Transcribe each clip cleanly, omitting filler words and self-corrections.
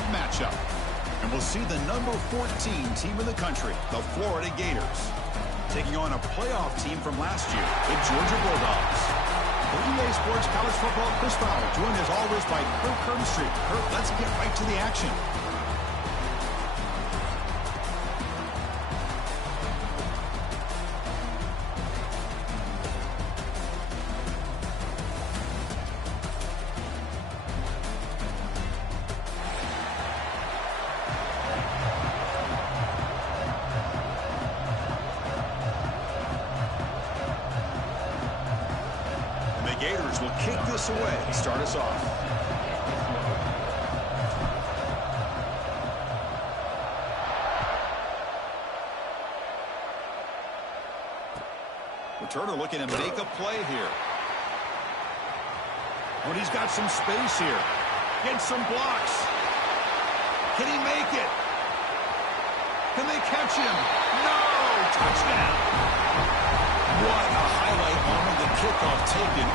competitive matchup. And we'll see the number 14 team in the country, the Florida Gators, taking on a playoff team from last year, the Georgia Bulldogs. For EA Sports College Football, Chris Fowler, joined as always by Kurt Kernstreet. Kurt, let's get right to the action. Gators will kick this away to start us off. Returner looking to make a play here. But he's got some space here. Gets some blocks. Can he make it? Can they catch him? No! Touchdown! What a highlight moment. The kickoff taken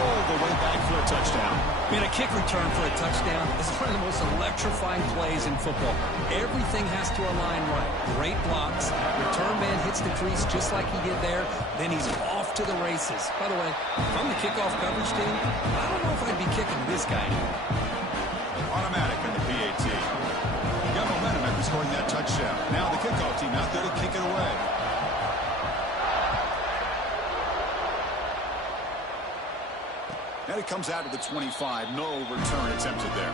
all the way back for a touchdown. Man, a kick return for a touchdown is one of the most electrifying plays in football. Everything has to align right. Great blocks. Return man hits the crease just like he did there. Then he's off to the races. By the way, if I'm the kickoff coverage team, I don't know if I'd be kicking this guy anymore. Automatic in the PAT. He got momentum after scoring that touchdown. Now the kickoff team out there to kick it away. And it comes out to the 25. No return attempted there.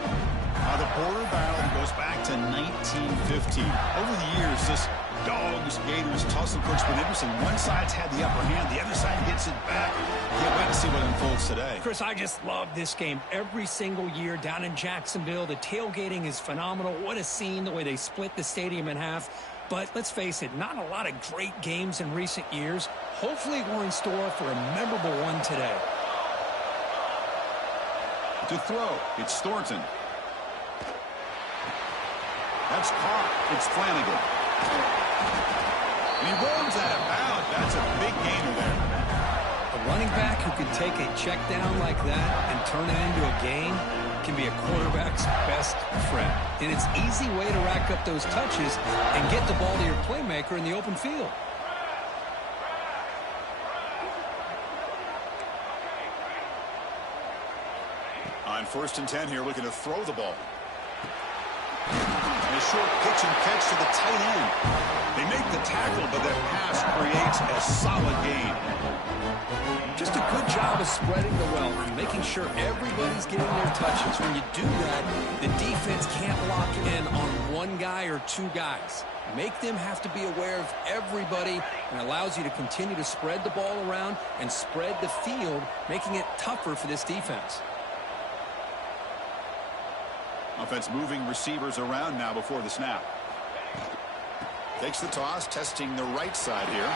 Now the border battle goes back to 1915. Over the years, this Dogs-Gators tussle-coach been interesting. One side's had the upper hand. The other side gets it back. Can't wait to see what unfolds today. Chris, I just love this game. Every single year down in Jacksonville, the tailgating is phenomenal. What a scene, the way they split the stadium in half. But let's face it, not a lot of great games in recent years. Hopefully we're in store for a memorable one today. To throw, it's Thornton. That's caught. It's Flanagan. And he rolls out of bounds. That's a big gainer there. A running back who can take a check down like that and turn it into a gain can be a quarterback's best friend. And it's an easy way to rack up those touches and get the ball to your playmaker in the open field. On 1st and 10 here, looking to throw the ball. And a short pitch and catch to the tight end. They make the tackle, but that pass creates a solid gain. Just a good job of spreading the wealth and making sure everybody's getting their touches. When you do that, the defense can't lock in on one guy or two guys. Make them have to be aware of everybody, and allows you to continue to spread the ball around and spread the field, making it tougher for this defense. Offense moving receivers around now before the snap. Takes the toss, testing the right side here.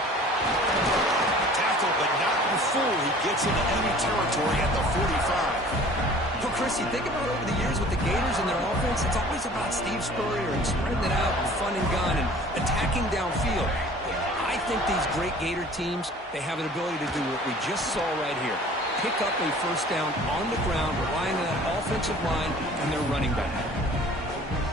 Tackle, but not before he gets into enemy territory at the 45. Well, Chris, you think about over the years with the Gators and their offense, it's always about Steve Spurrier and spreading it out and fun and gun and attacking downfield. I think these great Gator teams, they have an ability to do what we just saw right here. Pick up a first down on the ground, relying on that offensive line and their running back.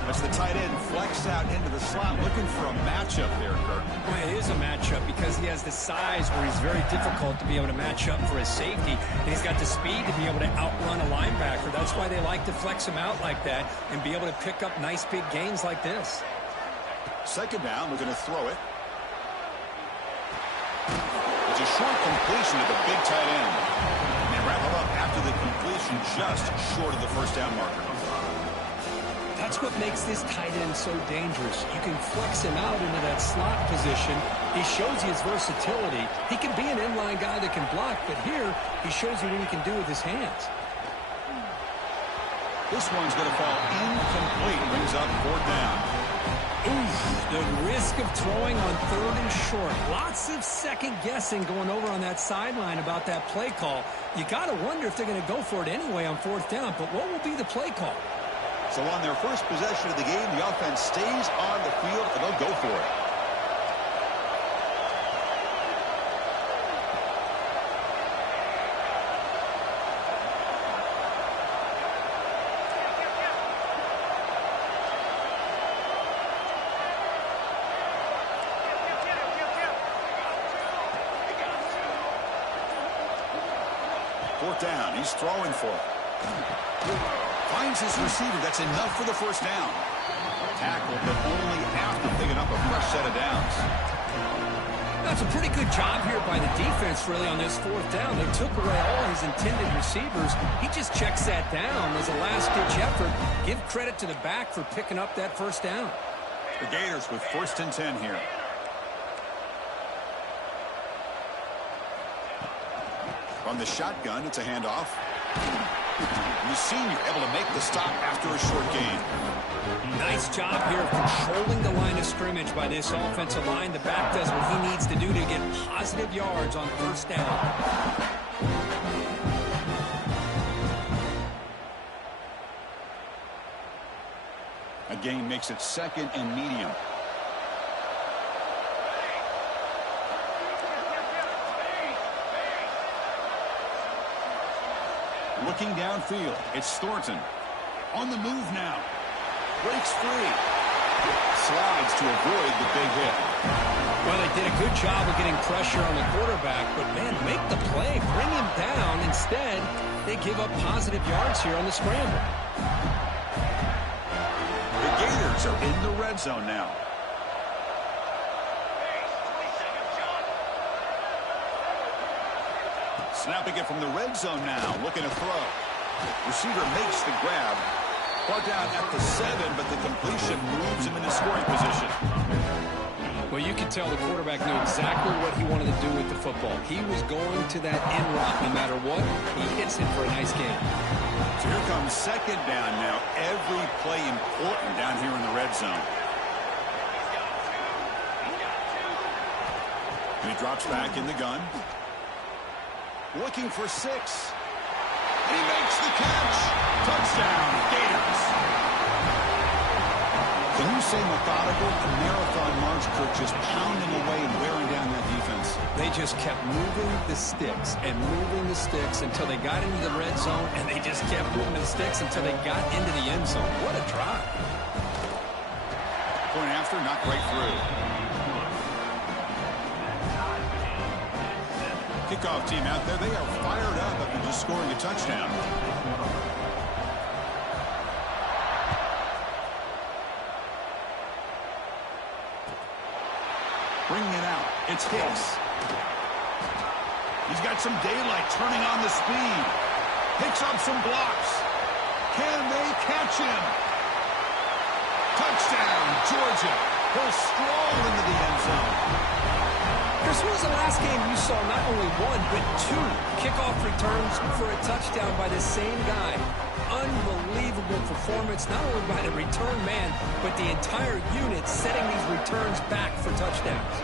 That's the tight end flexed out into the slot, looking for a matchup there, Kirk. Well, it is a matchup because he has the size where he's very difficult to be able to match up for his safety, and he's got the speed to be able to outrun a linebacker. That's why they like to flex him out like that and be able to pick up nice big gains like this. 2nd down, we're going to throw it. It's a short completion to the big tight end. And they wrap it up after the completion just short of the first down marker. That's what makes this tight end so dangerous. You can flex him out into that slot position. He shows you his versatility. He can be an inline guy that can block, but here he shows you what he can do with his hands. This one's going to fall incomplete. Brings up 4th down. Oof, the risk of throwing on 3rd and short. Lots of second guessing going over on that sideline about that play call. You got to wonder if they're going to go for it anyway on 4th down, but what will be the play call? So on their first possession of the game, the offense stays on the field, and they'll go for it. 4th down. He's throwing for it. Finds his receiver. That's enough for the first down. Tackled, but only after picking up a fresh set of downs. That's a pretty good job here by the defense, really, on this 4th down. They took away all his intended receivers. He just checks that down as a last-ditch effort. Give credit to the back for picking up that first down. The Gators with 1st and 10 here. From the shotgun, it's a handoff. The senior able to make the stop after a short gain. Nice job here of controlling the line of scrimmage by this offensive line. The back does what he needs to do to get positive yards on first down. A gain makes it 2nd and medium. Looking downfield, it's Thornton. On the move now. Breaks free. Slides to avoid the big hit. Well, they did a good job of getting pressure on the quarterback, but, man, make the play. Bring him down. Instead, they give up positive yards here on the scramble. The Gators are in the red zone now. Snapping it from the red zone now. Looking to throw. Receiver makes the grab. Brought down at the 7, but the completion moves him into scoring position. Well, you can tell the quarterback knew exactly what he wanted to do with the football. He was going to that end route no matter what. He hits it for a nice gain. So here comes 2nd down now. Every play important down here in the red zone. And he drops back in the gun. Looking for 6. And he makes the catch. Touchdown, Gators. Can you say methodical? A marathon march, Kirk, just pounding away and wearing down that defense. They just kept moving the sticks and moving the sticks until they got into the red zone, and they just kept moving the sticks until they got into the end zone. What a drive. Point after, not right through. Kickoff team out there, they are fired up after just scoring a touchdown. Bringing it out, it's Hicks. He's got some daylight turning on the speed. Picks up some blocks. Can they catch him? Touchdown, Georgia. He'll stroll into the end zone. Chris, when was the last game you saw not only 1, but 2 kickoff returns for a touchdown by the same guy? Unbelievable performance, not only by the return man, but the entire unit setting these returns back for touchdowns.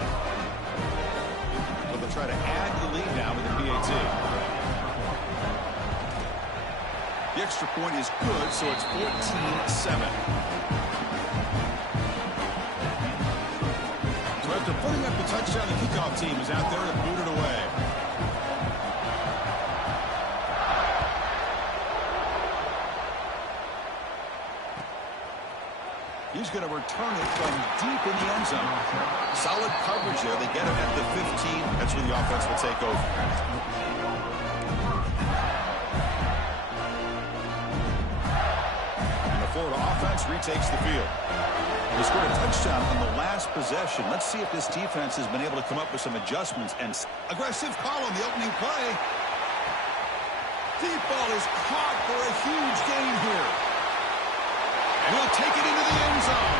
So they'll try to add the lead now with the PAT. The extra point is good, so it's 14-7. After putting up the touchdown, the kickoff team is out there to boot it away. He's going to return it from deep in the end zone. Solid coverage there. They get him at the 15. That's where the offense will take over. And the Florida offense retakes the field. They scored a touchdown on the last possession. Let's see if this defense has been able to come up with some adjustments. And aggressive call on the opening play. Deep ball is caught for a huge gain here. And he'll take it into the end zone.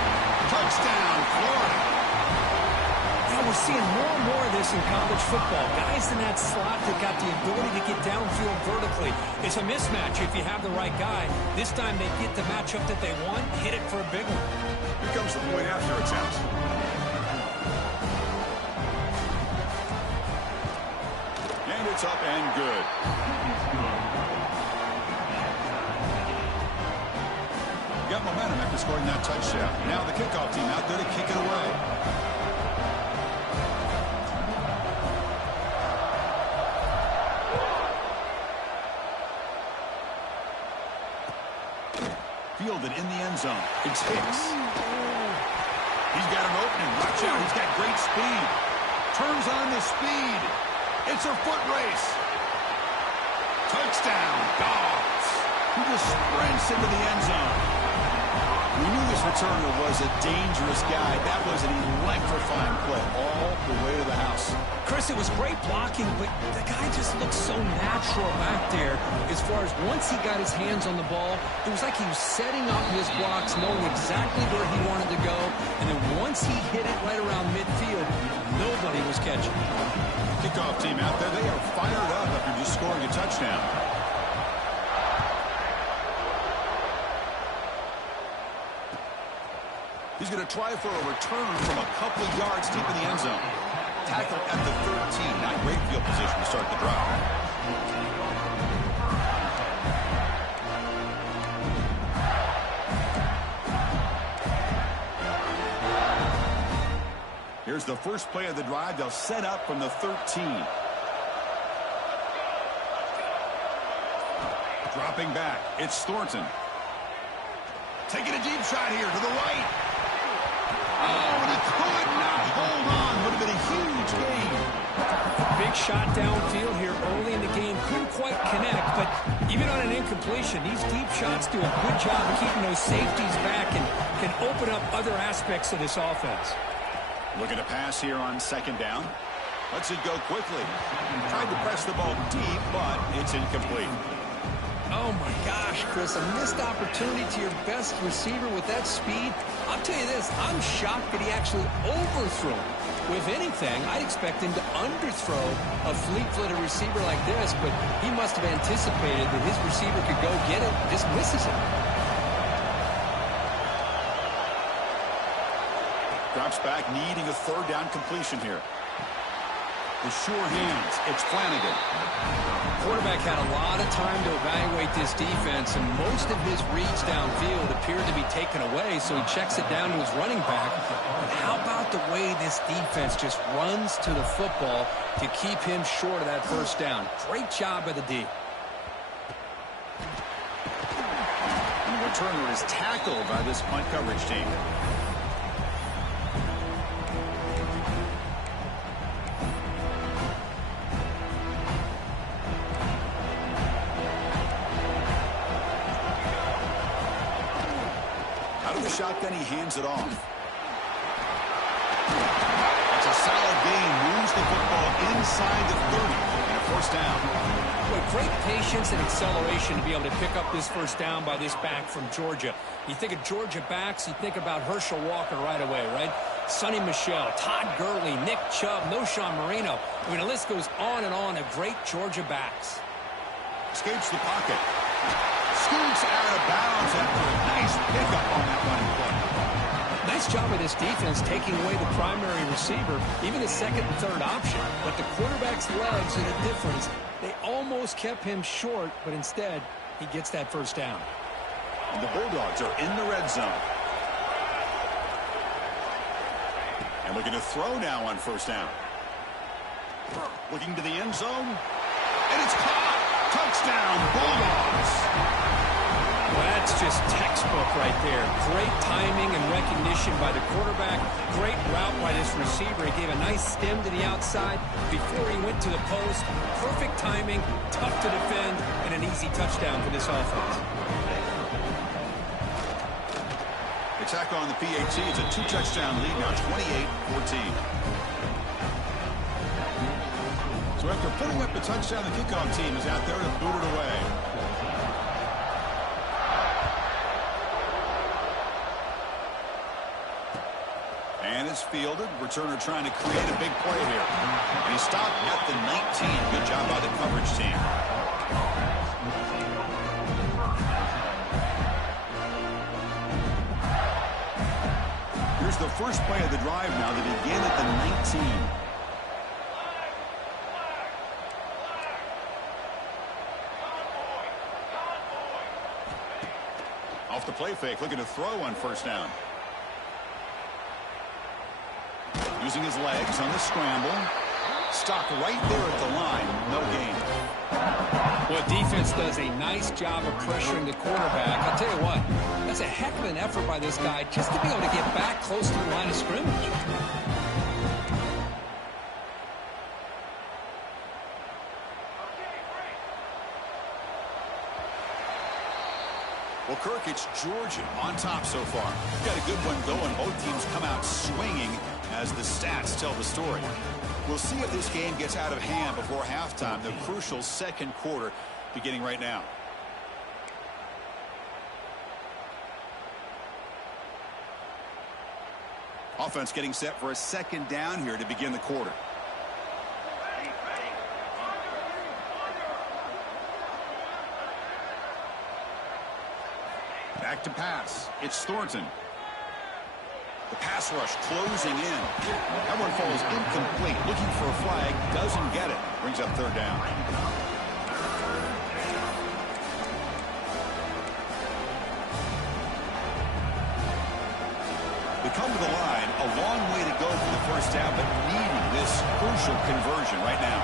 Touchdown, Florida. Yeah, we're seeing more and more of this in college football. Guys in that slot that got the ability to get downfield vertically. It's a mismatch if you have the right guy. This time they get the matchup that they want, hit it for a big one. Here comes the point after attempt. And it's up and good. Got momentum after scoring that touchdown. Now the kickoff team out there to kick it away. Fielded in the end zone. It's Hicks. He's got an opening. Watch out. He's got great speed. Turns on the speed. It's a foot race. Touchdown, Dogs. He just sprints into the end zone. We knew this returner was a dangerous guy. That was an electrifying play all the way to the house. Chris, it was great blocking, but the guy just looked so natural back there as far as once he got his hands on the ball, it was like he was setting up his blocks, knowing exactly where he wanted to go, and then once he hit it right around midfield, nobody was catching. Kickoff team out there, they are fired up after just scoring a touchdown. He's going to try for a return from a couple of yards deep in the end zone. Tackle at the 13. Not great field position to start the drive. Here's the first play of the drive. They'll set up from the 13. Dropping back. It's Thornton. Taking a deep shot here to the right. Oh, and he could not hold on. Would have been a huge gain. Big shot downfield here early in the game. Couldn't quite connect, but even on an incompletion, these deep shots do a good job of keeping those safeties back and can open up other aspects of this offense. Looking to pass here on second down. Lets it go quickly. Tried to press the ball deep, but it's incomplete. Oh, my gosh, Chris, a missed opportunity to your best receiver with that speed. I'll tell you this, I'm shocked that he actually overthrew him. If anything, I'd expect him to underthrow a fleet-footed receiver like this, but he must have anticipated that his receiver could go get it and just misses it. Drops back, needing a third down completion here. The sure hands, it's Flanagan. Quarterback had a lot of time to evaluate this defense, and most of his reads downfield appeared to be taken away, so he checks it down to his running back. But how about the way this defense just runs to the football to keep him short of that first down? Great job by the D. And the returner is tackled by this punt coverage team. Shotgun, he hands it off. It's a solid gain. Moves the football inside the 30 and a first down. Boy, great patience and acceleration to be able to pick up this first down by this back from Georgia. You think of Georgia backs, you think about Herschel Walker right away, right? Sonny Michel, Todd Gurley, Nick Chubb, Noshawn Marino. I mean, the list goes on and on of great Georgia backs. Escapes the pocket. Scoots out of bounds after a nice pickup on that running play. Nice job of this defense taking away the primary receiver, even the second and third option. But the quarterback's legs are the difference. They almost kept him short, but instead, he gets that first down. And the Bulldogs are in the red zone. And looking to throw now on first down. Looking to the end zone. And it's caught. Touchdown, Bulldogs. That's just textbook right there. Great timing and recognition by the quarterback. Great route by this receiver. He gave a nice stem to the outside before he went to the post. Perfect timing, tough to defend, and an easy touchdown for this offense. The tackle on the PAT. It's a two-touchdown lead now, 28-14. So after putting up the touchdown, the kickoff team is out there to boot it away. And it's fielded. Returner trying to create a big play here. And he stopped at the 19. Good job by the coverage team. Here's the first play of the drive now. They begin at the 19. Off the play fake, looking to throw on first down. Using his legs on the scramble. Stopped right there at the line. No gain. Well, defense does a nice job of pressuring the quarterback. I'll tell you what, that's a heck of an effort by this guy just to be able to get back close to the line of scrimmage. Well, Kirk, it's Georgia on top so far. Got a good one going. Both teams come out swinging as the stats tell the story. We'll see if this game gets out of hand before halftime. The crucial second quarter beginning right now. Offense getting set for a second down here to begin the quarter. Back to pass. It's Thornton. The pass rush closing in. That one falls incomplete. Looking for a flag. Doesn't get it. Brings up third down. They come to the line. A long way to go for the first down, but needing this crucial conversion right now.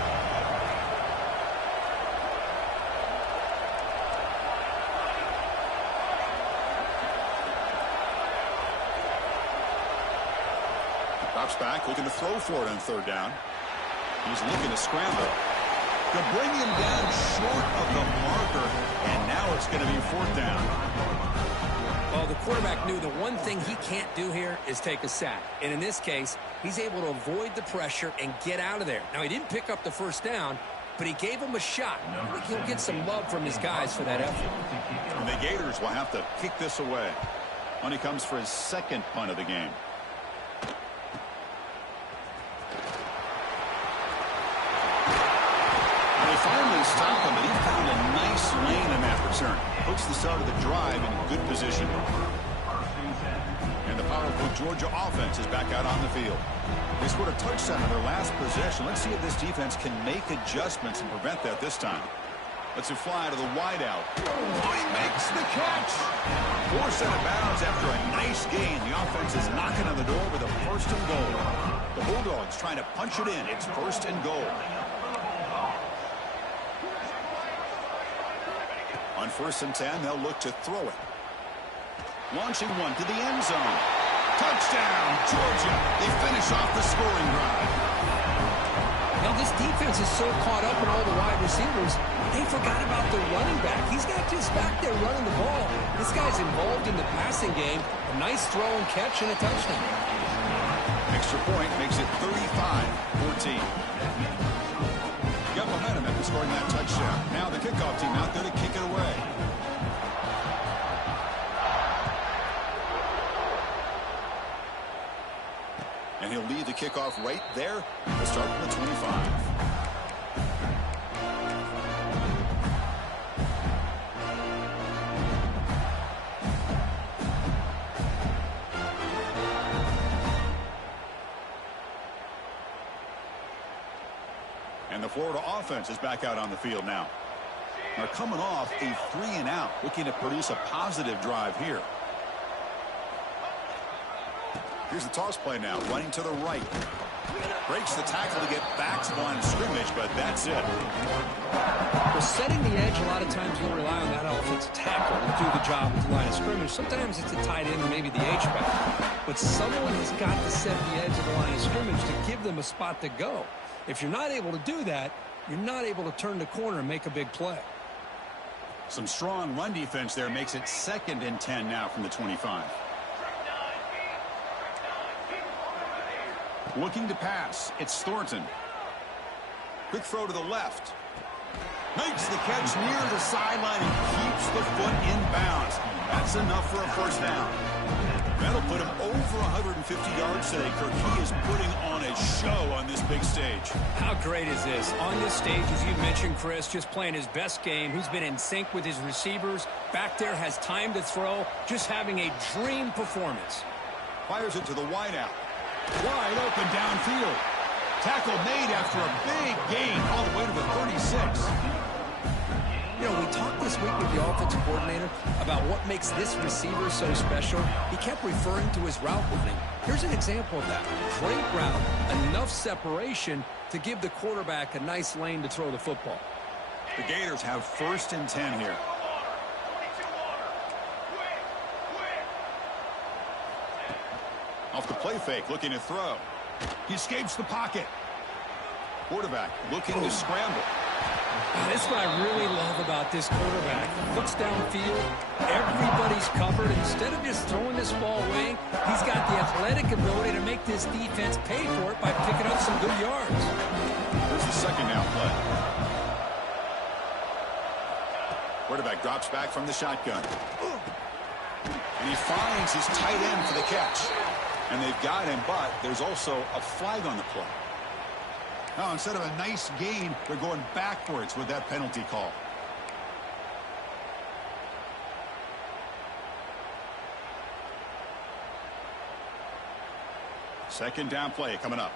Drops back, looking to throw for it on third down. He's looking to scramble. To bring him down short of the marker, and now it's going to be fourth down. Well, the quarterback knew the one thing he can't do here is take a sack. And in this case, he's able to avoid the pressure and get out of there. Now, he didn't pick up the first down, but he gave him a shot. I think he'll get some love from his guys for that effort. And the Gators will have to kick this away when he comes for his second punt of the game. Finally stop him, but he found a nice lane in that return. Puts the start of the drive in good position. And the powerful Georgia offense is back out on the field. They scored a touchdown on their last possession. Let's see if this defense can make adjustments and prevent that this time. Let's it fly to the wideout. Oh, he makes the catch. Forced out of bounds after a nice gain. The offense is knocking on the door with a first and goal. The Bulldogs trying to punch it in. It's first and goal. On 1st and 10, they'll look to throw it. Launching one to the end zone. Touchdown, Georgia. They finish off the scoring drive. Now, this defense is so caught up in all the wide receivers, they forgot about the running back. He's not just back there running the ball. This guy's involved in the passing game. A nice throw and catch and a touchdown. Extra point makes it 35-14. Got momentum after scoring that touchdown. Now the kickoff team out there to kick it away. And he'll lead the kickoff right there. We'll start from the 25. And the Florida offense is back out on the field now. They're coming off a 3-and-out, looking to produce a positive drive here. Here's the toss play now, running to the right. Breaks the tackle to get back to the line of scrimmage, but that's it. Well, setting the edge, a lot of times you'll rely on that offensive tackle to do the job at the line of scrimmage. Sometimes it's a tight end or maybe the H-back. But someone has got to set the edge of the line of scrimmage to give them a spot to go. If you're not able to do that, you're not able to turn the corner and make a big play. Some strong run defense there makes it 2nd and 10 now from the 25. Looking to pass. It's Thornton. Quick throw to the left. Makes the catch near the sideline and keeps the foot in bounds. That's enough for a first down. That'll put him over 150 yards today, Kirk. He is putting on a show on this big stage. How great is this? On this stage, as you mentioned, Chris, just playing his best game. He's been in sync with his receivers. Back there, has time to throw. Just having a dream performance. Fires it to the wideout. Wide open downfield. Tackle made after a big gain all the way to the 36. You know, we talked this week with the offensive coordinator about what makes this receiver so special. He kept referring to his route running. Here's an example of that. Great route, enough separation to give the quarterback a nice lane to throw the football. The Gators have 1st and 10 here. Off the play fake, looking to throw. He escapes the pocket. Quarterback looking to scramble. This is what I really love about this quarterback. Looks downfield, everybody's covered. Instead of just throwing this ball away, he's got the athletic ability to make this defense pay for it by picking up some good yards. Here's the second down play. Quarterback drops back from the shotgun. And he finds his tight end for the catch. And they've got him, but there's also a flag on the play. Now, instead of a nice gain, they're going backwards with that penalty call. Second down play coming up.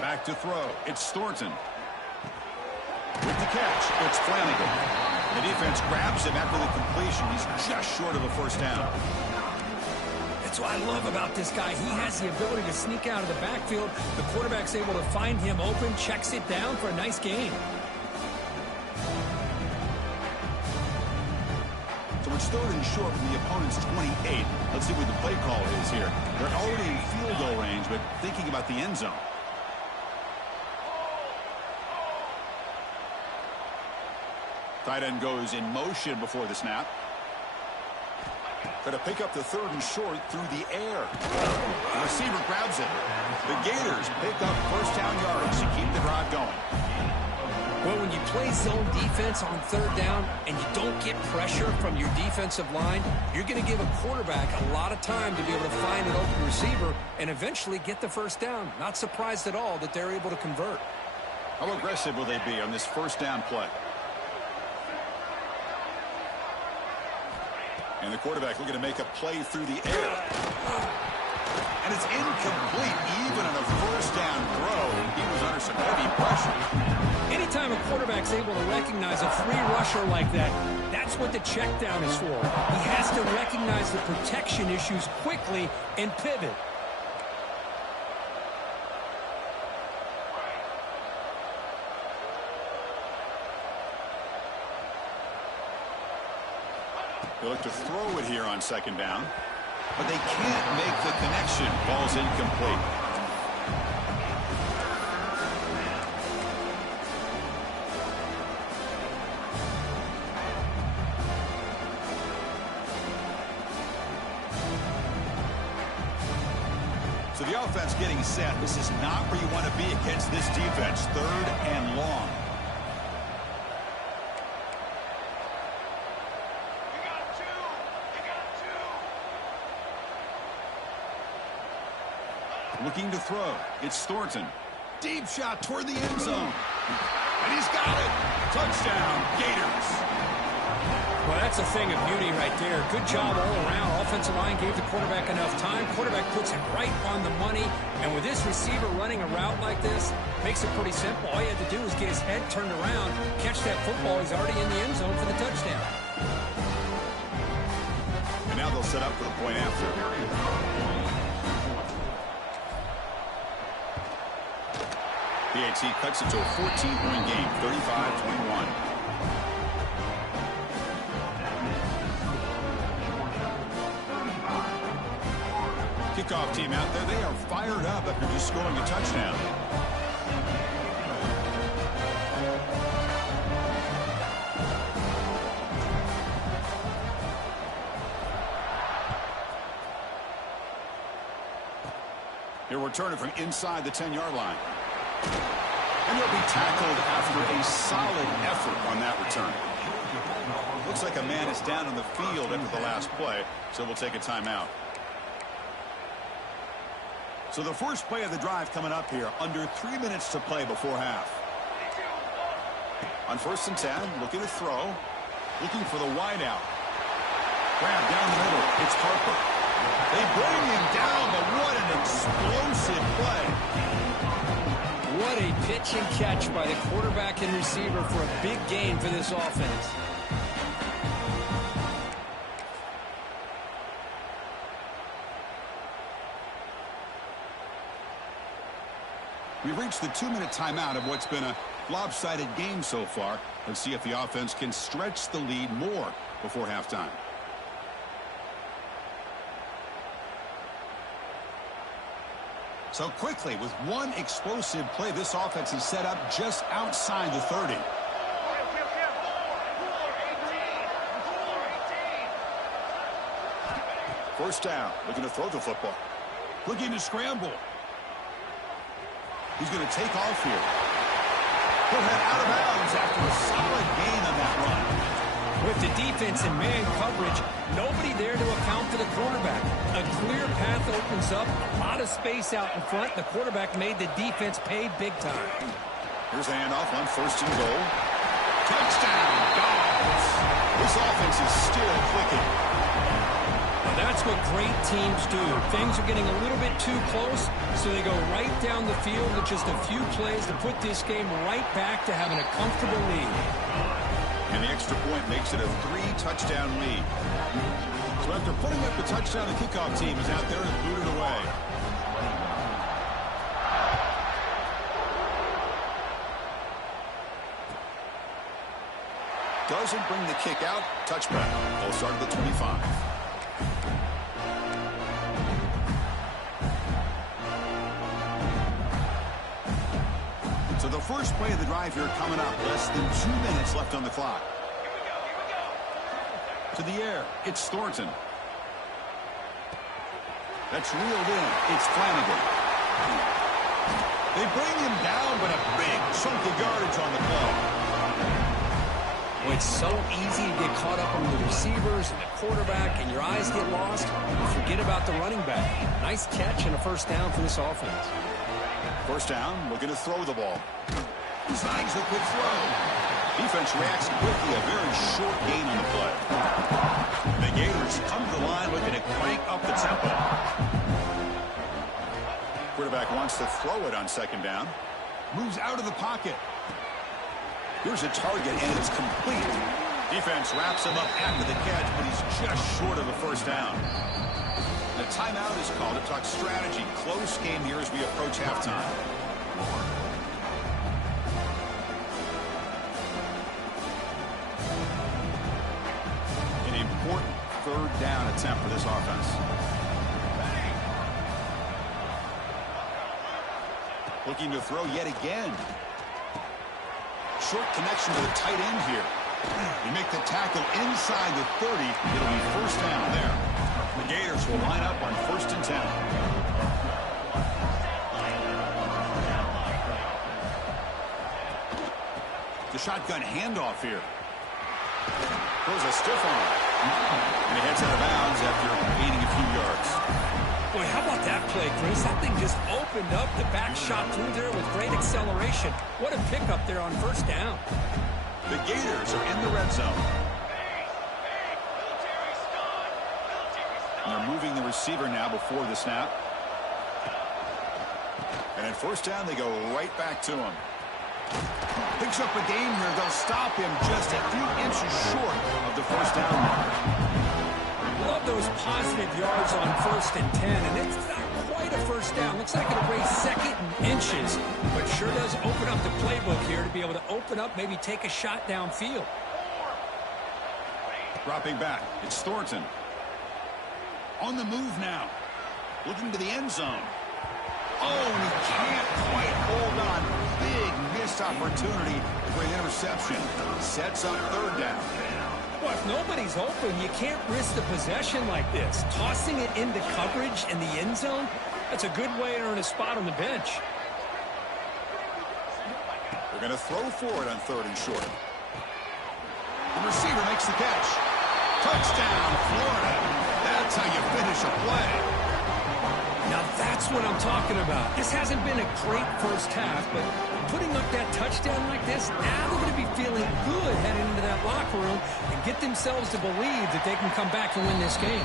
Back to throw. It's Thornton. With the catch, it's Flanagan. The defense grabs him after the completion. He's just short of a first down. That's what I love about this guy. He has the ability to sneak out of the backfield. The quarterback's able to find him open, checks it down for a nice gain. So it's third and short from the opponent's 28. Let's see what the play call is here. They're already in field goal range, but thinking about the end zone. Tight end goes in motion before the snap. Going to pick up the third and short through the air. The receiver grabs it. The Gators pick up first down yards to keep the drive going. Well, when you play zone defense on third down and you don't get pressure from your defensive line, you're going to give a quarterback a lot of time to be able to find an open receiver and eventually get the first down. Not surprised at all that they're able to convert. How aggressive will they be on this first down play? And the quarterback looking to make a play through the air. And it's incomplete. Even on a first down throw, he was under some heavy pressure. Anytime a quarterback's able to recognize a free rusher like that, that's what the check down is for. He has to recognize the protection issues quickly and pivot. They look to throw it here on second down, but they can't make the connection. Ball's incomplete. So the offense getting set. This is not where you want to be against this defense. Third and long. Looking to throw. It's Thornton. Deep shot toward the end zone. And he's got it. Touchdown, Gators. Well, that's a thing of beauty right there. Good job all around. Offensive line gave the quarterback enough time. Quarterback puts it right on the money. And with this receiver running a route like this, makes it pretty simple. All you have to do is get his head turned around, catch that football. He's already in the end zone for the touchdown. And now they'll set up for the point after. PAT cuts it to a 14-point game, 35-21. Kickoff team out there, they are fired up after just scoring a touchdown. He'll return it from inside the 10-yard line. And he'll be tackled after a solid effort on that return. Looks like a man is down on the field after the last play, so we'll take a timeout. So the first play of the drive coming up here, under 3 minutes to play before half. On 1st and 10, looking to throw, looking for the wide out. Grab down the middle, it's Harper. They bring him down, but what an explosive play. What a pitch and catch by the quarterback and receiver for a big gain for this offense. We've reached the 2-minute timeout of what's been a Lopsided game so far. Let's see if the offense can stretch the lead more before halftime. So quickly, with one explosive play, this offense is set up just outside the 30. First down, looking to throw the football. Looking to scramble. He's going to take off here. He'll head out of bounds after a solid gain on that run. With the defense in man coverage, nobody there to account for the quarterback. A clear path opens up, a lot of space out in front. The quarterback made the defense pay big time. Here's the handoff on first and goal. Touchdown, Dogs. This offense is still clicking. Now that's what great teams do. Things are getting a little bit too close, so they go right down the field with just a few plays to put this game right back to having a comfortable lead. And the extra point makes it a 3-touchdown lead. So after putting up the touchdown, the kickoff team is out there and booted away. Doesn't bring the kick out. Touchback. They'll start at the 25. So the first play of the drive here coming up. Less than 2 minutes left on the clock. To the air. It's Thornton. That's reeled in. It's Flanagan. They bring him down, but a big chunk of yardage on the play. Well, it's so easy to get caught up on the receivers and the quarterback, and your eyes get lost. You forget about the running back. Nice catch and a first down for this offense. First down, looking to throw the ball. Designs a quick throw. Defense reacts quickly, a very short gain on the play. The Gators come to the line looking to crank up the tempo. Quarterback wants to throw it on second down. Moves out of the pocket. Here's a target, and it's complete. Defense wraps him up after the catch, but he's just short of a first down. The timeout is called to talk strategy. Close game here as we approach halftime. An important third down attempt for this offense. Looking to throw yet again. Short connection to the tight end here. You make the tackle inside the 30. It'll be first down there. The Gators will line up on first and 10. The shotgun handoff here. Throws a stiff arm. And he heads out of bounds after gaining a few yards. Boy, how about that play, Chris? That thing just opened up. The back shot through there with great acceleration. What a pickup there on first down. The Gators are in the red zone. And they're moving the receiver now before the snap. And at first down, they go right back to him. Picks up a game here. They'll stop him just a few inches short of the first down mark. Love those positive yards on first and 10, and it's not quite a first down. Looks like it'll raise second and inches, but sure does open up the playbook here to be able to open up, maybe take a shot downfield. Dropping back, it's Thornton. On the move now, looking to the end zone. Oh, and he can't quite hold on. Big missed opportunity for an interception. Sets up third down. Well, if nobody's open, you can't risk the possession like this. Tossing it into coverage in the end zone, that's a good way to earn a spot on the bench. They're going to throw for it on third and short. The receiver makes the catch. Touchdown, Florida. That's how you finish a play. Now that's what I'm talking about. This hasn't been a great first half, but putting up that touchdown like this, now they're going to be feeling good heading into that locker room and get themselves to believe that they can come back and win this game.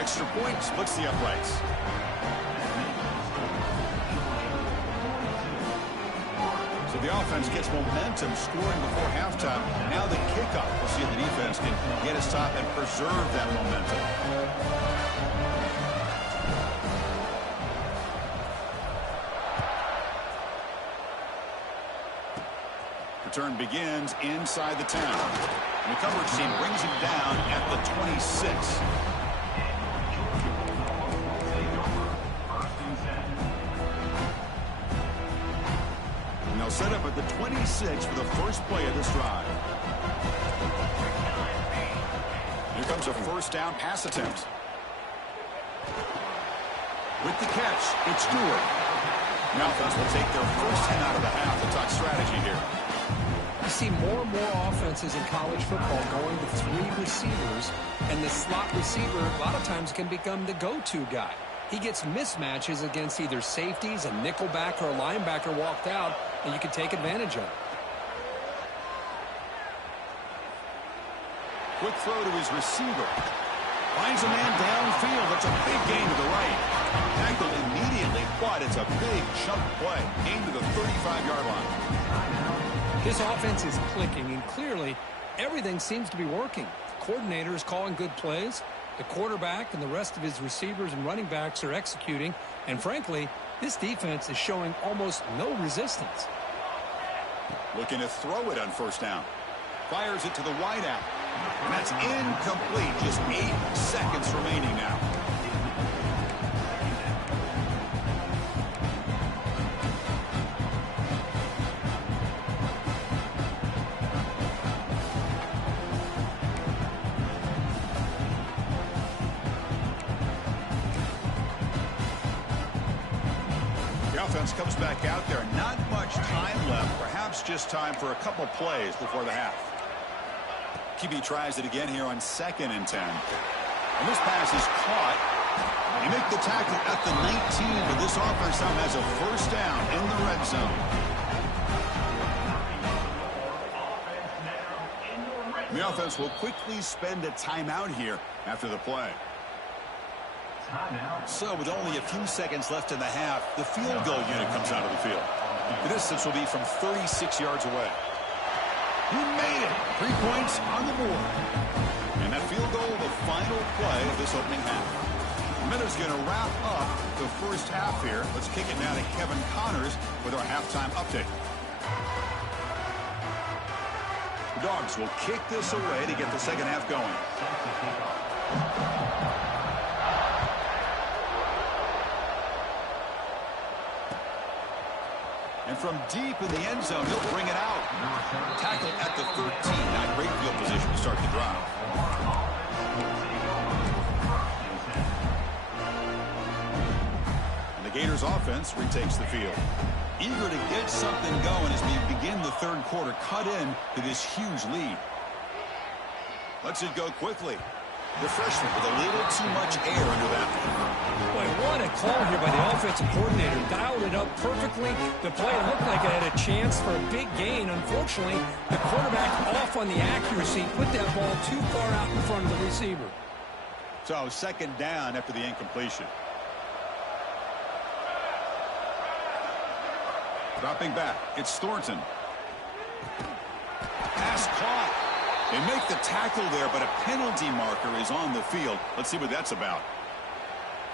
Extra point splits the uprights. So the offense gets momentum scoring before halftime. Now the kickoff. We'll see if the defense can get a stop and preserve that momentum. Return begins inside the 10. The coverage team brings him down at the 26. And they'll set up at the 26 for the first play of this drive. Here comes a first down pass attempt. With the catch, it's Stewart. Now offense will take their first 10 out of the half to talk strategy here. You see more and more offenses in college football going to 3 receivers, and the slot receiver a lot of times can become the go-to guy. He gets mismatches against either safeties, a nickelback, or a linebacker walked out, and you can take advantage of it. Quick throw to his receiver. Finds a man downfield. That's a big gain to the right. Tackle immediately, but it's a big chunk play. Gain to the 35-yard line. This offense is clicking, and clearly everything seems to be working. The coordinator is calling good plays. The quarterback and the rest of his receivers and running backs are executing. And frankly, this defense is showing almost no resistance. Looking to throw it on first down. Fires it to the wideout. And that's incomplete. Just 8 seconds remaining now. The offense comes back out there. Not much time left. Perhaps just time for a couple plays before the half. QB tries it again here on 2nd and 10. And this pass is caught. They make the tackle at the 19, but this offense now has a first down in the red zone. The offense will quickly spend a timeout here after the play. So with only a few seconds left in the half, the field goal unit comes out of the field. The distance will be from 36 yards away. He made it. 3 points on the board. And that field goal, the final play of this opening half. Minutes going to wrap up the first half here. Let's kick it now to Kevin Connors with our halftime update. The Dogs will kick this away to get the second half going. And from deep in the end zone, he'll bring it out. Tackle at the 13. Not great field position to start the drive. And the Gators offense retakes the field. Eager to get something going as we begin the third quarter. Cut in to this huge lead. Lets it go quickly. The freshman with a little too much air under that one. Boy, what a call here by the offensive coordinator. Dialed it up perfectly. The play looked like it had a chance for a big gain. Unfortunately, the quarterback off on the accuracy, put that ball too far out in front of the receiver. So second down after the incompletion. Dropping back, it's Thornton. Pass caught. They make the tackle there, but a penalty marker is on the field. Let's see what that's about.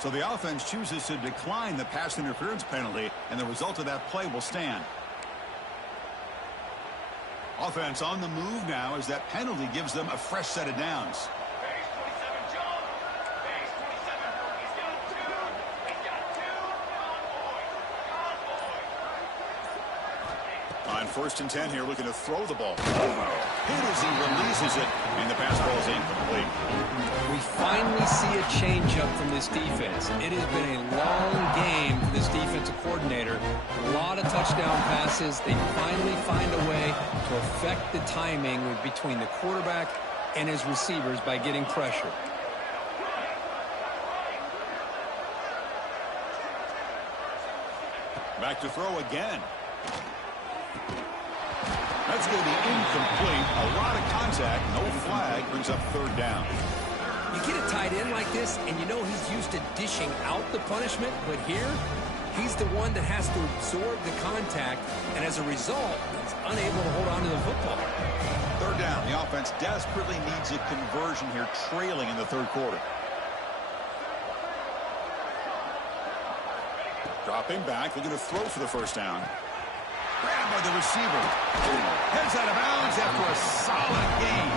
So the offense chooses to decline the pass interference penalty, and the result of that play will stand. Offense on the move now as that penalty gives them a fresh set of downs. On 1st and 10 here, looking to throw the ball. Hit as he releases it, and the pass ball is incomplete. We finally see a changeup from this defense. It has been a long game for this defensive coordinator. A lot of touchdown passes. They finally find a way to affect the timing between the quarterback and his receivers by getting pressure. Back to throw again. That's going to be incomplete. A lot of contact. No flag. Brings up 3rd down. You get a tight end like this, and you know he's used to dishing out the punishment, but here, he's the one that has to absorb the contact, and as a result, he's unable to hold on to the football. 3rd down. The offense desperately needs a conversion here, trailing in the 3rd quarter. Dropping back, looking to throw for the first down. Grab by the receiver. Heads out of bounds after a solid gain.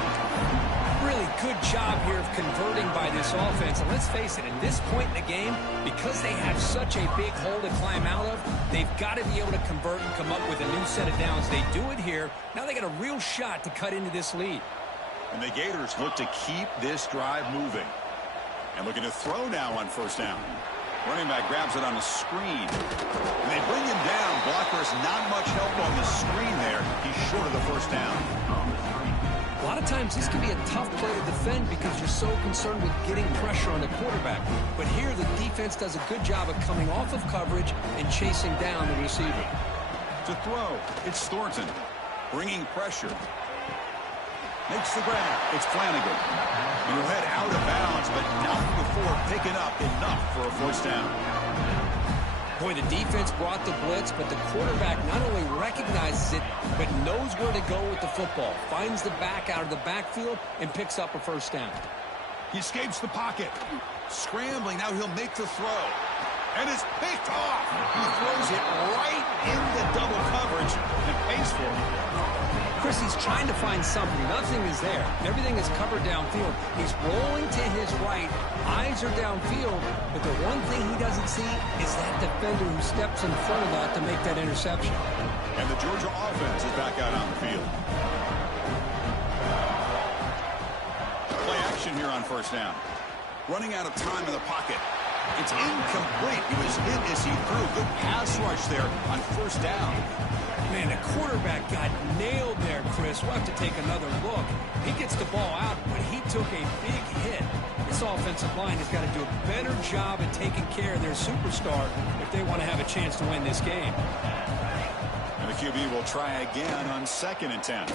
Really good job here of converting by this offense. And let's face it, at this point in the game, because they have such a big hole to climb out of, they've got to be able to convert and come up with a new set of downs. They do it here. Now they got a real shot to cut into this lead. And the Gators look to keep this drive moving. And looking to throw now on first down. Running back grabs it on the screen. And they bring him down. Blocker's not much help on the screen there. He's short of the first down. A lot of times this can be a tough play to defend because you're so concerned with getting pressure on the quarterback. But here the defense does a good job of coming off of coverage and chasing down the receiver. To throw, it's Thornton. Bringing pressure. Makes the grab. It's Flanagan. And he'll head out of bounds, but not before picking up enough for a first down. Boy, the defense brought the blitz, but the quarterback not only recognizes it, but knows where to go with the football. Finds the back out of the backfield and picks up a first down. He escapes the pocket. Scrambling, now he'll make the throw. And it's picked off. He throws it right into double coverage and pays for it. Chris, he's trying to find something. Nothing is there. Everything is covered downfield. He's rolling to his right. Eyes are downfield. But the one thing he doesn't see is that defender who steps in front of that to make that interception. And the Georgia offense is back out on the field. Play action here on first down. Running out of time in the pocket. It's incomplete. He was hit as he threw. Good pass rush there on first down. Man, the quarterback got nailed there, Chris. We'll have to take another look. He gets the ball out, but he took a big hit. This offensive line has got to do a better job at taking care of their superstar if they want to have a chance to win this game. And the QB will try again on 2nd and 10.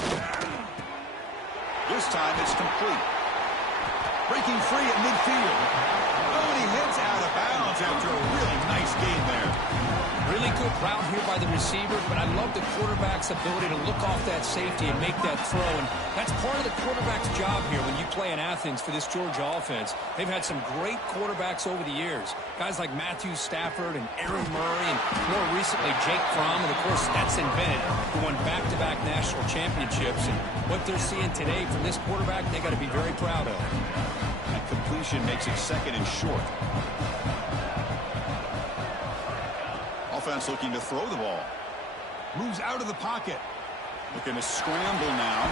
This time it's complete. Breaking free at midfield. Oh, and he heads out of bounds after a really nice gain there. Really good route here by the receiver, but I love the quarterback's ability to look off that safety and make that throw. And that's part of the quarterback's job here when you play in Athens for this Georgia offense. They've had some great quarterbacks over the years. Guys like Matthew Stafford and Aaron Murray and more recently Jake Fromm and, of course, Stetson Bennett, who won back-to-back national championships. And what they're seeing today from this quarterback, they got to be very proud of. That completion makes it 2nd and short. Offense looking to throw the ball. Moves out of the pocket. Looking to scramble now.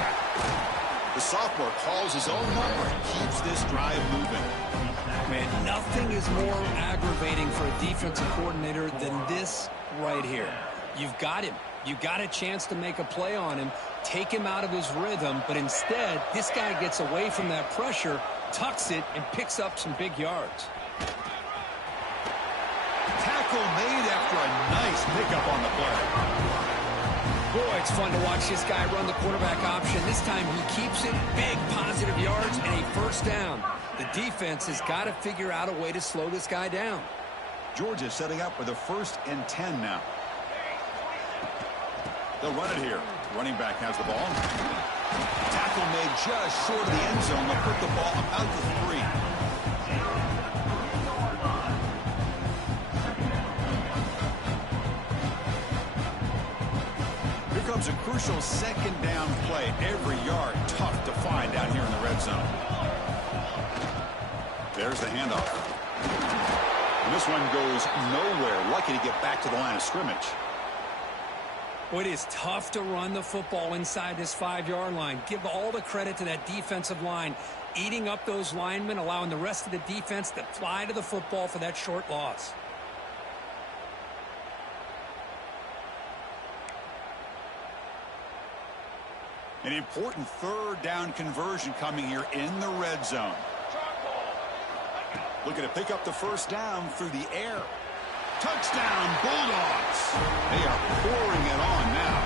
The sophomore calls his own number and keeps this drive moving. Man, nothing is more aggravating for a defensive coordinator than this right here. You've got him. You got a chance to make a play on him, take him out of his rhythm, but instead, this guy gets away from that pressure, tucks it, and picks up some big yards. Tackle made after a nice pickup on the play. Boy, it's fun to watch this guy run the quarterback option. This time he keeps it, big positive yards, and a first down. The defense has got to figure out a way to slow this guy down. Georgia setting up with a 1st and 10 now. They'll run it here. Running back has the ball. Tackle made just short of the end zone. They'll put the ball about the 3. Comes a crucial 2nd down play. Every yard tough to find down here in the red zone. There's the handoff. And this one goes nowhere. Lucky to get back to the line of scrimmage. Well, it is tough to run the football inside this 5-yard line. Give all the credit to that defensive line, eating up those linemen, allowing the rest of the defense to fly to the football for that short loss. An important 3rd down conversion coming here in the red zone. Looking to pick up the first down through the air. Touchdown, Bulldogs. They are pouring it on now.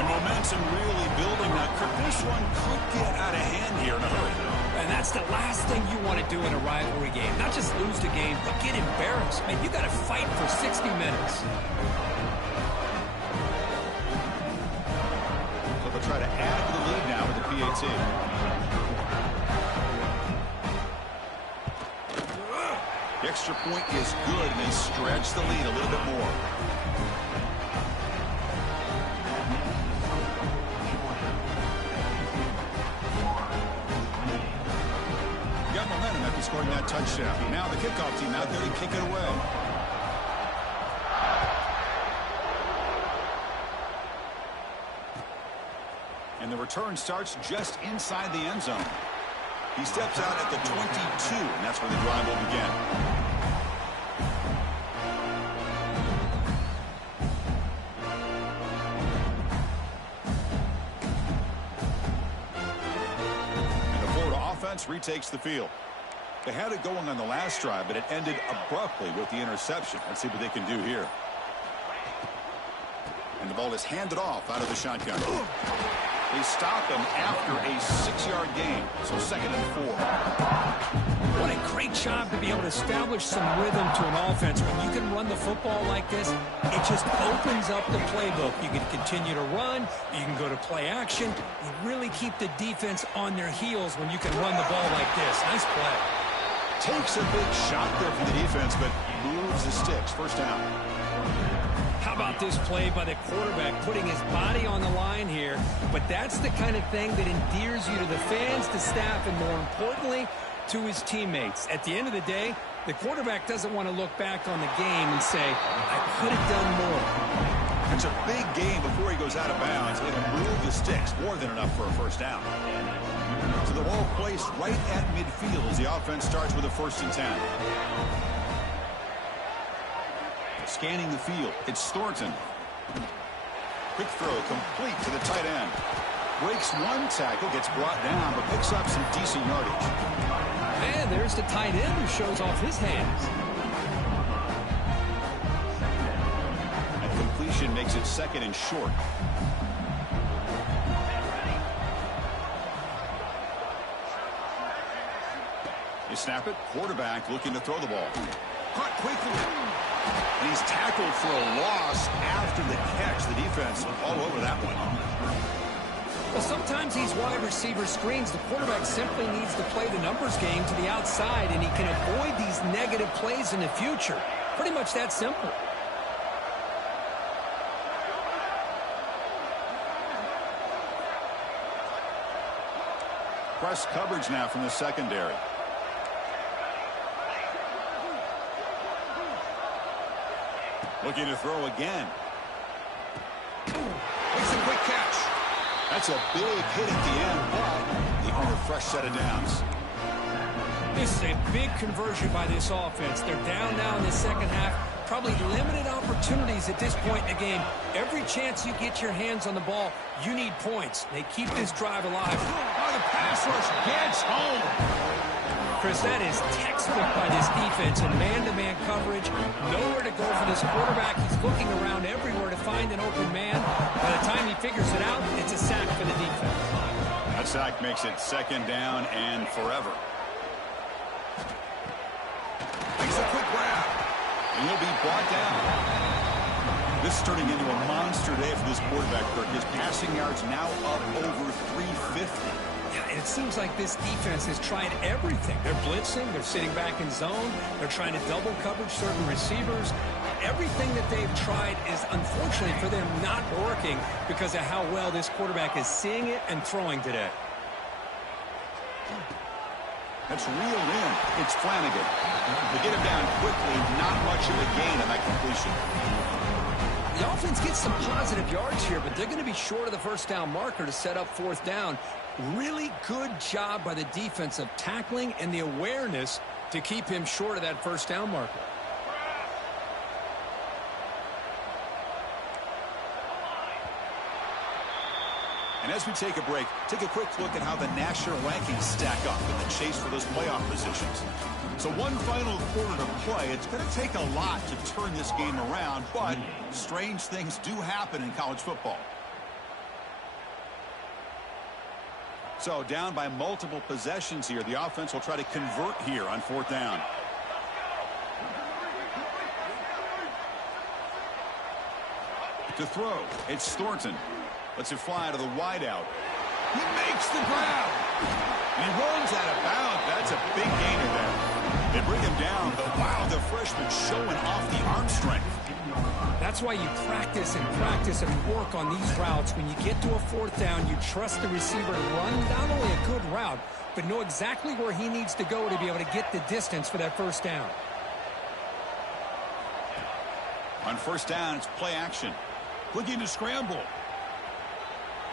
And momentum really building now. This one could get out of hand here in a hurry. And that's the last thing you want to do in a rivalry game. Not just lose the game, but get embarrassed. Man, you got to fight for 60 minutes. Try to add to the lead now with the PAT. The extra point is good, and they stretch the lead a little bit more. scoring that touchdown. Now the kickoff team out there to kick it away. And the return starts just inside the end zone. He steps out at the 22, and that's where the drive will begin. Retakes the field. They had it going on the last drive, but it ended abruptly with the interception. Let's see what they can do here. And the ball is handed off out of the shotgun. They stop him after a 6-yard gain, so 2nd and 4. What a great job to be able to establish some rhythm to an offense. When you can run the football like this, it just opens up the playbook. You can continue to run. You can go to play action. You really keep the defense on their heels when you can run the ball like this. Nice play. Takes a big shot there from the defense, but moves the sticks. First down. How about this play by the quarterback, putting his body on the line here? But that's the kind of thing that endears you to the fans, the staff, and more importantly, to his teammates. At the end of the day, the quarterback doesn't want to look back on the game and say, I could have done more. It's a big game before he goes out of bounds. It'll move the sticks, more than enough for a first down. So the ball placed right at midfield as the offense starts with a 1st and 10. Scanning the field, it's Thornton. Quick throw, complete to the tight end. Breaks one tackle, gets brought down, but picks up some decent yardage. And there's the tight end who shows off his hands. And completion makes it 2nd and short. You snap it, quarterback looking to throw the ball. Caught quickly. And he's tackled for a loss after the catch. The defense all over that one. Well, sometimes these wide receiver screens, the quarterback simply needs to play the numbers game to the outside, and he can avoid these negative plays in the future. Pretty much that simple. Press coverage now from the secondary. Looking to throw again. Makes a quick catch. That's a big hit at the end, but they earn a fresh set of downs. This is a big conversion by this offense. They're down now in the second half. Probably limited opportunities at this point in the game. Every chance you get your hands on the ball, you need points. They keep this drive alive. Oh, the pass rush gets home. Chris, that is textbook by this defense in man-to-man coverage. Nowhere to go for this quarterback. He's looking around everywhere to find an open man. By the time he figures it out, it's a sack for the defense. That sack makes it 2nd down and forever. Makes a quick grab. And he'll be brought down. This is turning into a monster day for this quarterback, Kirk. His passing yards now up over 350. And it seems like this defense has tried everything. They're blitzing. They're sitting back in zone. They're trying to double coverage certain receivers. Everything that they've tried is, unfortunately for them, not working because of how well this quarterback is seeing it and throwing today. That's reeled in. It's Flanagan. They get him down quickly. Not much of a gain on that completion. The offense gets some positive yards here, but they're going to be short of the first down marker to set up 4th down. Really good job by the defense of tackling and the awareness to keep him short of that first down marker. And as we take a break, take a quick look at how the national rankings stack up in the chase for those playoff positions. So one final quarter to play. It's going to take a lot to turn this game around, but strange things do happen in college football. So down by multiple possessions here. The offense will try to convert here on 4th down. To throw, it's Thornton. Lets it fly to the wideout. He makes the grab. And he runs out of bounds. That's a big gainer there. They bring him down, but wow, the freshman showing off the arm strength. That's why you practice and work on these routes. When you get to a 4th down, you trust the receiver to run not only a good route, but know exactly where he needs to go to be able to get the distance for that first down. On first down, it's play action. Looking to scramble.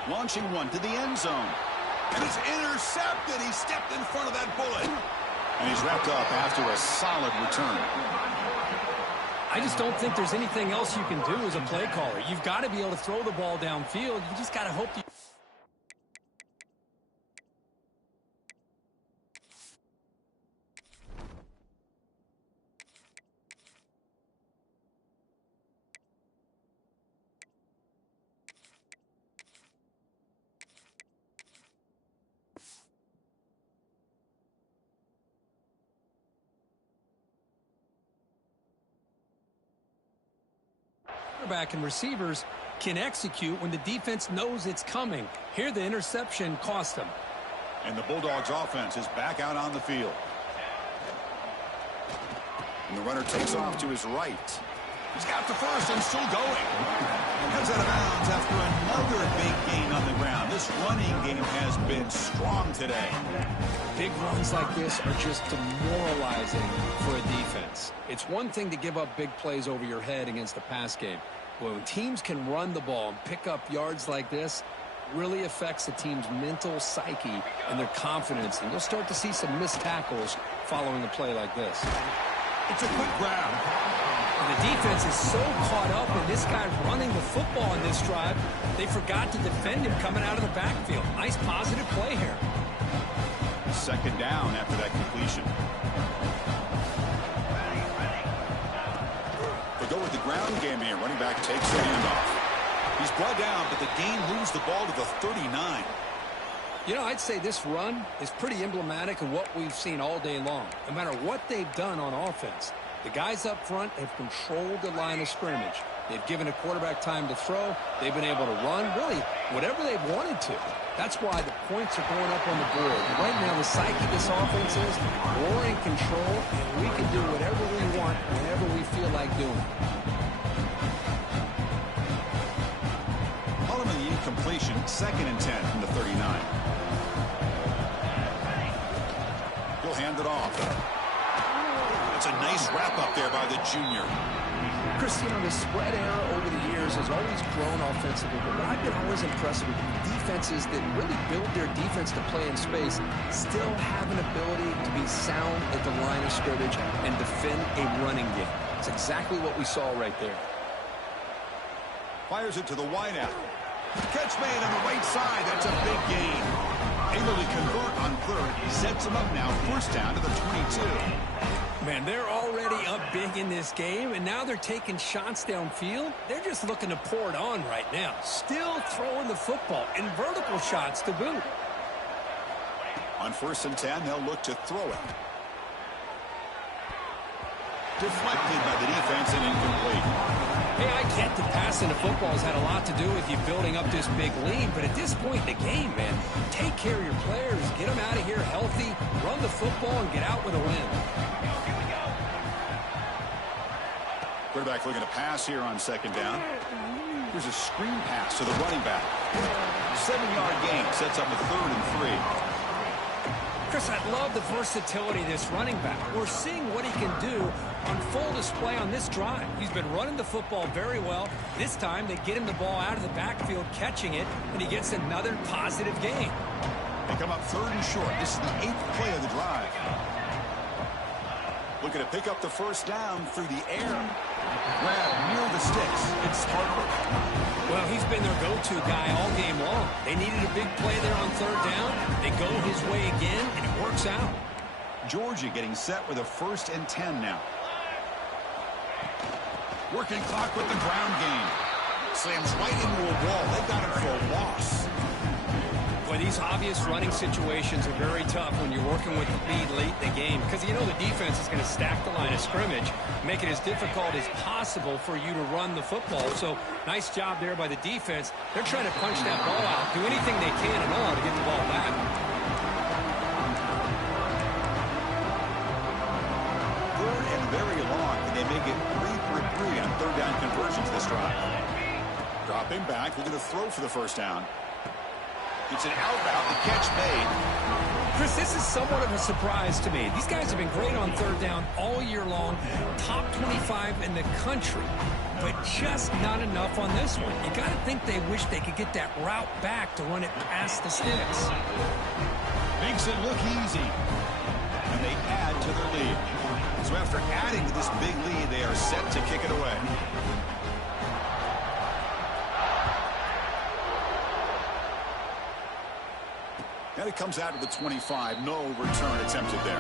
Launching one to the end zone. And it's intercepted. He stepped in front of that bullet. And he's wrapped up after a solid return. I just don't think there's anything else you can do as a play caller. You've got to be able to throw the ball downfield. You just got to hope you... Quarterback and receivers can execute when the defense knows it's coming. Here, the interception cost them. And the Bulldogs offense is back out on the field. And the runner takes off to his right. He's got the first and still going. Comes out of bounds after another big gain on the ground. This running game has been strong today. Big runs like this are just demoralizing for a defense. It's one thing to give up big plays over your head against the pass game. But when teams can run the ball and pick up yards like this, really affects the team's mental psyche and their confidence. And you'll start to see some missed tackles following a play like this. It's a quick grab. And the defense is so caught up in this guy running the football in this drive, they forgot to defend him coming out of the backfield. Nice positive play here. Second down after that completion. They go with the ground game here. Running back takes the handoff. He's brought down, but the gain moves the ball to the 39. You know, I'd say this run is pretty emblematic of what we've seen all day long. No matter what they've done on offense, the guys up front have controlled the line of scrimmage. They've given a quarterback time to throw. They've been able to run, really, whatever they've wanted to. That's why the points are going up on the board. Right now, the psyche of this offense is we're in control, and we can do whatever we want whenever we feel like doing. Following the incompletion, 2nd and 10 from the 39. He'll hand it off. That's a nice wrap up there by the junior. Chris, you know, the spread era over the years has always grown offensively, but what I've been always impressed with defenses that really build their defense to play in space still have an ability to be sound at the line of scrimmage and defend a running game. It's exactly what we saw right there. Fires it to the wideout. Catch made on the right side. That's a big gain. Able to convert on third. He sets him up now. First down to the 22. Man, they're already up big in this game, and now they're taking shots downfield. They're just looking to pour it on right now. Still throwing the football, and vertical shots to boot. On 1st and 10, they'll look to throw it. Deflected by the defense and incomplete. Hey, I get that passing the football has had a lot to do with you building up this big lead, but at this point in the game, man, take care of your players, get them out of here healthy, run the football, and get out with a win. Quarterback looking to pass here on 2nd down. Here's a screen pass to the running back. 7-yard gain sets up a 3rd and 3. Chris, I love the versatility of this running back. We're seeing what he can do on full display on this drive. He's been running the football very well. This time, they get him the ball out of the backfield, catching it, and he gets another positive gain. They come up 3rd and short. This is the 8th play of the drive. Looking to pick up the first down through the air. Grab near the sticks. It's Harper. Well, he's been their go-to guy all game long. They needed a big play there on 3rd down. They go his way again, and it works out. Georgia getting set with a 1st and 10 now. Working clock with the ground game. Slams right into a wall. They got him for a loss. Boy, these obvious running situations are very tough when you're working with the lead late in the game because you know the defense is going to stack the line of scrimmage, make it as difficult as possible for you to run the football. So, nice job there by the defense. They're trying to punch that ball out, do anything they can and all to get the ball back. Third and very long, and they make it 3 for 3 on 3rd down conversions this drive. Dropping back, we're going to throw for the first down. It's an out route, the catch made. Chris, this is somewhat of a surprise to me. These guys have been great on third down all year long, top 25 in the country, but just not enough on this one. You got to think they wish they could get that route back to run it past the sticks. Makes it look easy. And they add to their lead. So after adding to this big lead, they are set to kick it away. And it comes out to the 25. No return attempted there.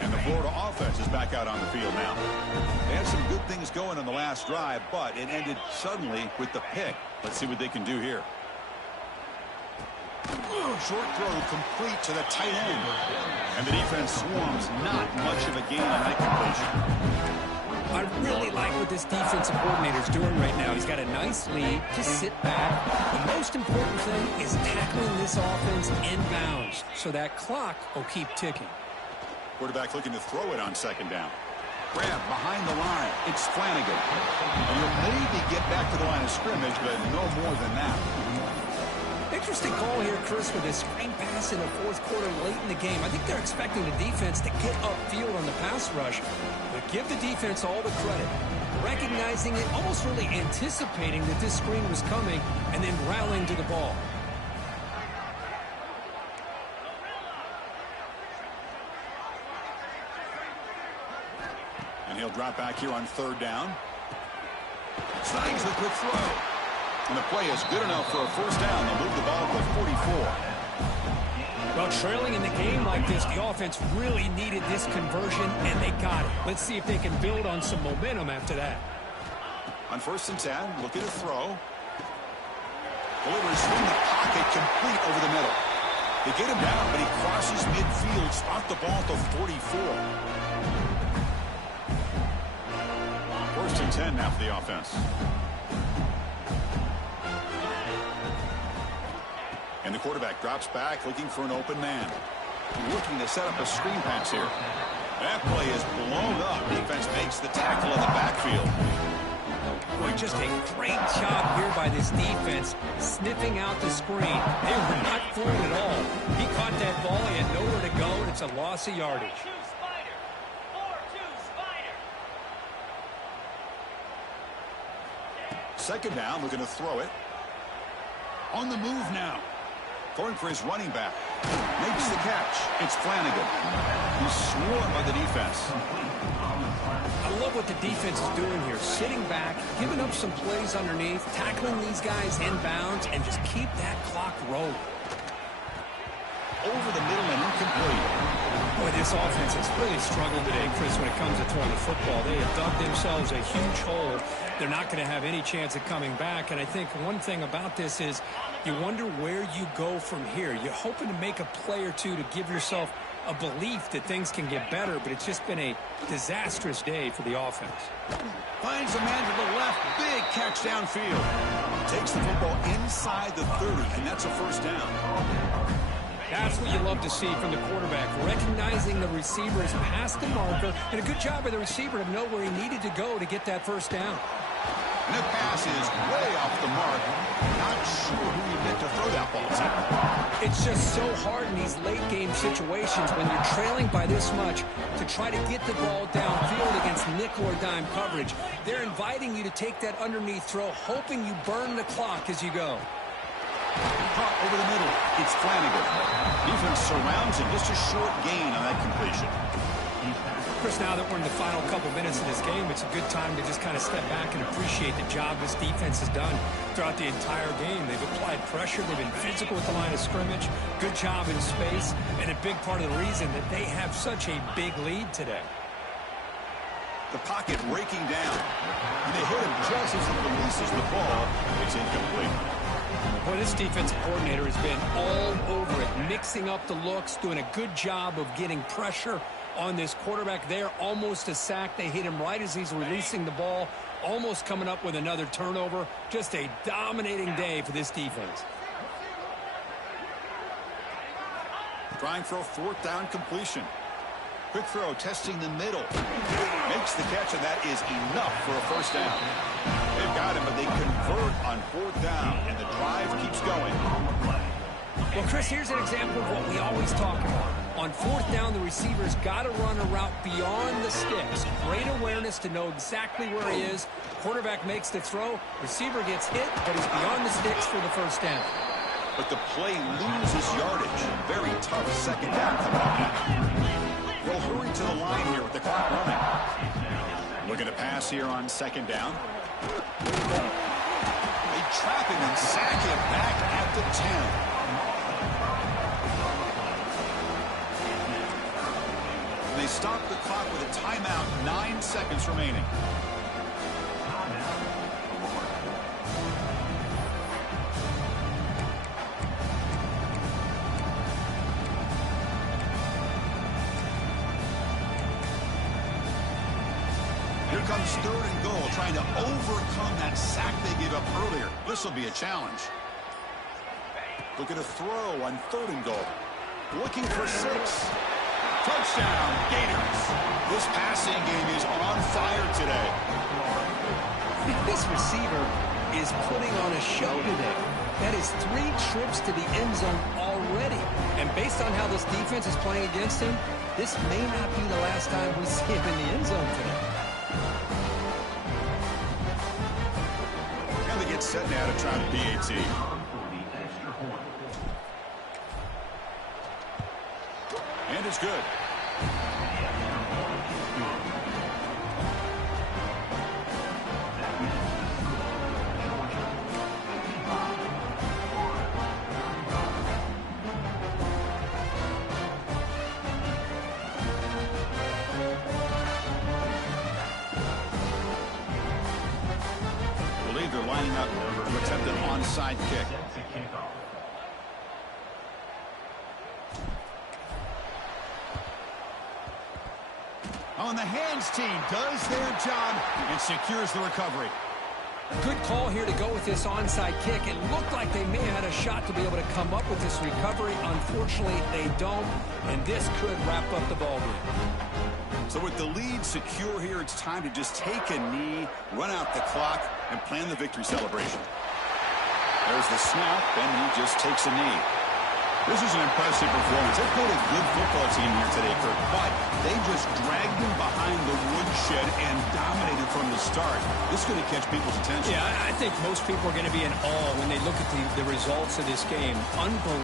And the Florida offense is back out on the field now. They had some good things going on the last drive, but it ended suddenly with the pick. Let's see what they can do here. Short throw complete to the tight end. And the defense swarms. Not much of a gain on that completion. I really like what this defensive coordinator is doing right now. He's got a nice lead. Just sit back. The most important thing is tackling this offense inbounds so that clock will keep ticking. Quarterback looking to throw it on second down. Grab behind the line. It's Flanagan. And you'll maybe get back to the line of scrimmage, but no more than that. Interesting call here, Chris, with this screen pass in the fourth quarter late in the game. I think they're expecting the defense to get upfield on the pass rush, but give the defense all the credit. Recognizing it, almost really anticipating that this screen was coming, and then rallying to the ball. And he'll drop back here on third down. Snags the quick throw. And the play is good enough for a first down. They'll move the ball to 44. Well, trailing in the game like this, the offense really needed this conversion, and they got it. Let's see if they can build on some momentum after that. On 1st and 10, looking to throw. Delivers from the pocket, complete over the middle. They get him down, but he crosses midfield, spot the ball to 44. 1st and 10 now for the offense. And the quarterback drops back, looking for an open man. Looking to set up a screen pass here. That play is blown up. Defense makes the tackle in the backfield. Boy, just a great job here by this defense, sniffing out the screen. They were not fooling at all. He caught that ball, he had nowhere to go, and it's a loss of yardage. Second down, looking to throw it. On the move now. Going for his running back. Makes the catch. It's Flanagan. He's swarmed by the defense. I love what the defense is doing here. Sitting back, giving up some plays underneath, tackling these guys inbounds, and just keep that clock rolling. Over the middle and incomplete. Boy, this offense has really struggled today, Chris, when it comes to throwing the football. They have dug themselves a huge hole. They're not going to have any chance of coming back. And I think one thing about this is you wonder where you go from here. You're hoping to make a play or two to give yourself a belief that things can get better, but it's just been a disastrous day for the offense. Finds a man to the left. Big catch downfield. Takes the football inside the 30, and that's a first down. That's what you love to see from the quarterback, recognizing the receiver is past the marker, and a good job by the receiver to know where he needed to go to get that first down. And the pass is way off the mark. Not sure who he meant to throw that ball to. It's just so hard in these late-game situations when you're trailing by this much to try to get the ball downfield against nickel or dime coverage. They're inviting you to take that underneath throw, hoping you burn the clock as you go. Caught over the middle. It's Flanagan. Defense surrounds him. Just a short gain on that completion. Chris, now that we're in the final couple minutes of this game, it's a good time to just kind of step back and appreciate the job this defense has done throughout the entire game. They've applied pressure. They've been physical at the line of scrimmage. Good job in space, and a big part of the reason that they have such a big lead today. The pocket raking down. And they hit him just as he releases the ball. It's incomplete. Boy, this defensive coordinator has been all over it, mixing up the looks, doing a good job of getting pressure on this quarterback there. Almost a sack. They hit him right as he's releasing the ball, almost coming up with another turnover. Just a dominating day for this defense. Trying for a fourth down completion. Quick throw, testing the middle. Makes the catch, and that is enough for a first down. They've got him, but they convert on 4th down, and the drive keeps going. Well, Chris, here's an example of what we always talk about. On 4th down, the receiver's got to run a route beyond the sticks. Great awareness to know exactly where he is. Quarterback makes the throw. Receiver gets hit, but he's beyond the sticks for the first down. But the play loses yardage. Very tough 2nd down coming up. They'll hurry to the line here with the clock running. Looking to pass here on 2nd down. They trap him and sack him back at the 10. They stop the clock with a timeout, 9 seconds remaining. Here comes 3rd and goal, trying to overcome that sack they gave up earlier. This will be a challenge. Looking to throw on 3rd and goal. Looking for 6. Touchdown, Gators. This passing game is on fire today. This receiver is putting on a show today. That is 3 trips to the end zone already. And based on how this defense is playing against him, this may not be the last time we see him in the end zone today. And they get set now to try the PAT. And it's good. I believe they're lining up to attempt an onside kick. On the hands team does their job and secures the recovery. Good call here to go with this onside kick. It looked like they may have had a shot to be able to come up with this recovery. Unfortunately, they don't, and this could wrap up the ballgame. So with the lead secure here, it's time to just take a knee, run out the clock, and plan the victory celebration. There's the snap, and he just takes a knee. This is an impressive performance. They've got a good football team here today, Kirk, but they just dragged them behind the woodshed and dominated from the start. This is going to catch people's attention. Yeah, I think most people are going to be in awe when they look at the results of this game. Unbelievable.